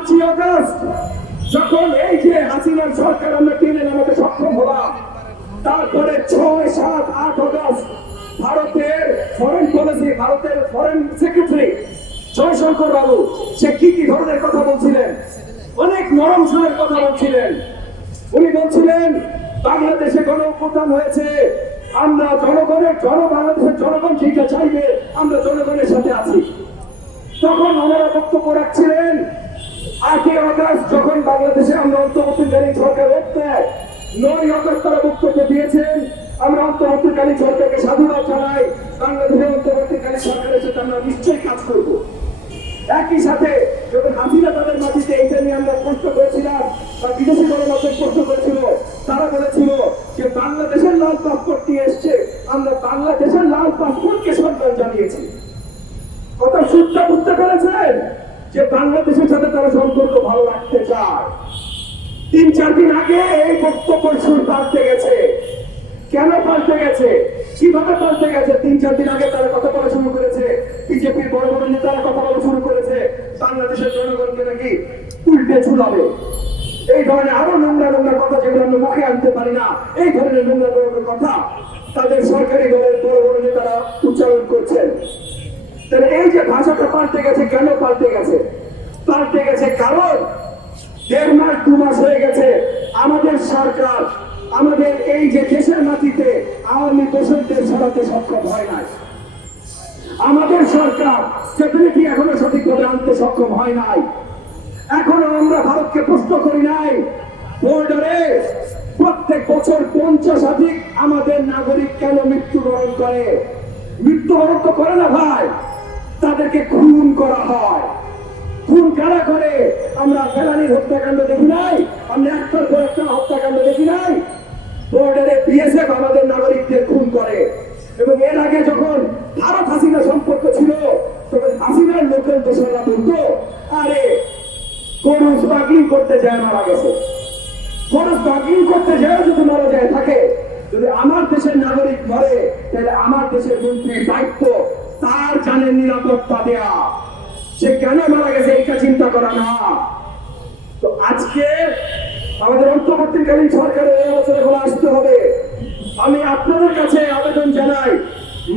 5ই August যখন এই যে হাসিনার সরকার আমরা টেনে নামাতে সক্ষম হলাম, তারপরে 6, 7, 8 আগস্ট ভারতের ফরেন পলিসি, ভারতের ফরেন সেক্রেটারি জয়শঙ্কর বাবু সে কি কি ধরনের কথা বলছিলেন, অনেক নরম সুরের কথা বলছিলেন। উনি বলছিলেন বাংলাদেশে গণ অভ্যুত্থান হয়েছে, আমরা বাংলাদেশের জনগণ যেটা চাইবে আমরা জনগণের সাথে আছি। তখন ওনারা বক্তব্য রাখছিলেন 8ই আগস্ট যখন বাংলাদেশে আমরা অন্তর্বর্তীকালীন সরকার দেয়, 9ই আগস্ট তারা বক্তব্য দিয়েছেন আমরা অন্তর্বর্তীকালীন সরকারকে সাধুবাদ জানাই, বাংলাদেশের অন্তর্বর্তীকালীন সরকারের সাথে আমরা নিশ্চয়ই কাজ করব। একই সাথে যখন হাসিনা তাদের মাটিতে এইটা নিয়ে আমরা প্রশ্ন করেছিলাম বা বিদেশি গণমাধ্যম প্রশ্ন করেছিল, তারা বলেছিল যে বাংলাদেশের লাল পাসপোর্ট নিয়ে এসছে, আমরা বাংলাদেশের লাল পাসপোর্টকে সম্মান জানিয়েছি। কথা সুরটা বুঝতে পেরেছেন যে বাংলাদেশের সাথে তারা সম্পর্ক ভালো রাখতে চায়। 3-4 দিন আগে এই বক্তব্য সুর পাল্টে গেছে। কেন পাল্টে গেছে, কিভাবে পাল্টে গেছে? 3-4 দিন আগে তারা কথা বলা শুরু করেছে, বিজেপির বড় বড় নেতারা কথা বলা শুরু করেছে বাংলাদেশের জনগণকে নাকি উল্টে ঝুলাবে। এই ধরনের আরো নোংরা নোংরা কথা যেগুলো আমরা মুখে আনতে পারি না, এই ধরনের নোংরা নোংরা কথা তাদের সরকারি দলের বড় বড় নেতারা উচ্চারণ করছেন। তাহলে এই যে ভাষাটা পাল্টে গেছে, কেন পাল্টে গেছে? পাল্টে গেছে কারণ 1.5 মাস 2 মাস হয়ে গেছে আমাদের সরকার আমাদের এই যে দেশের মাটিতে আওয়ামী দোষরদের সরাতে সক্ষম হয় নাই। আমাদের সরকার স্টেবিলিটি এখনো সঠিকভাবে আনতে সক্ষম হয় নাই। এখনো আমরা ভারতকে প্রশ্ন করি নাই বর্ডারে প্রত্যেক বছর 50 আমাদের নাগরিক কেন মৃত্যুবরণ করে? মৃত্যুবরণ তো করে না ভাই, তাদেরকে খুন করা হয়। খুন কারা করে? আমরা ফেলানির হত্যাকাণ্ড দেখি নাই, আমরা একটার পর একটা হত্যাকাণ্ড দেখি নাই। বর্ডারে বিএসএফ আমাদের নাগরিকদের খুন করে। এবং এর আগে যখন ভারত হাসিনা সম্পর্ক ছিল তখন হাসিনার লোকাল দোষরা বলতো আরে গরু স্মাগলিং করতে যায় মারা গেছে, গরু স্মাগলিং করতে যায় যদি মারা যায় থাকে, যদি আমার দেশের নাগরিক মরে তাহলে আমার দেশের মন্ত্রীর দায়িত্ব তার জানের নিরাপত্তা দেয়া, সে কেন মারা গেছে এটা চিন্তা করা না। তো আজকে আমাদের অন্তর্বর্তীকালীন সরকারের এই আলোচনাগুলো আসতে হবে। আমি আপনাদের কাছে আবেদন জানাই,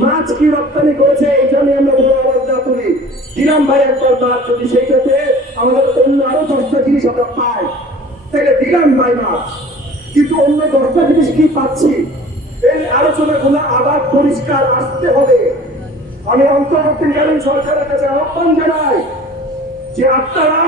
মাছ কি রপ্তানি করেছে এটা নিয়ে আমরা বড় আওয়াজ না তুলি। দিলাম ভাই একবার মাছ, যদি সেইটাতে আমাদের অন্য আরো 10টা জিনিস আমরা পাই তাহলে দিলাম ভাই মাছ, কিন্তু অন্য 10টা জিনিস কি পাচ্ছি? এই আলোচনাগুলো আবার পরিষ্কার আসতে হবে। আমি অন্তর্বর্তীকালীন সরকারের কাছে আহ্বান জানাই যে আপনারা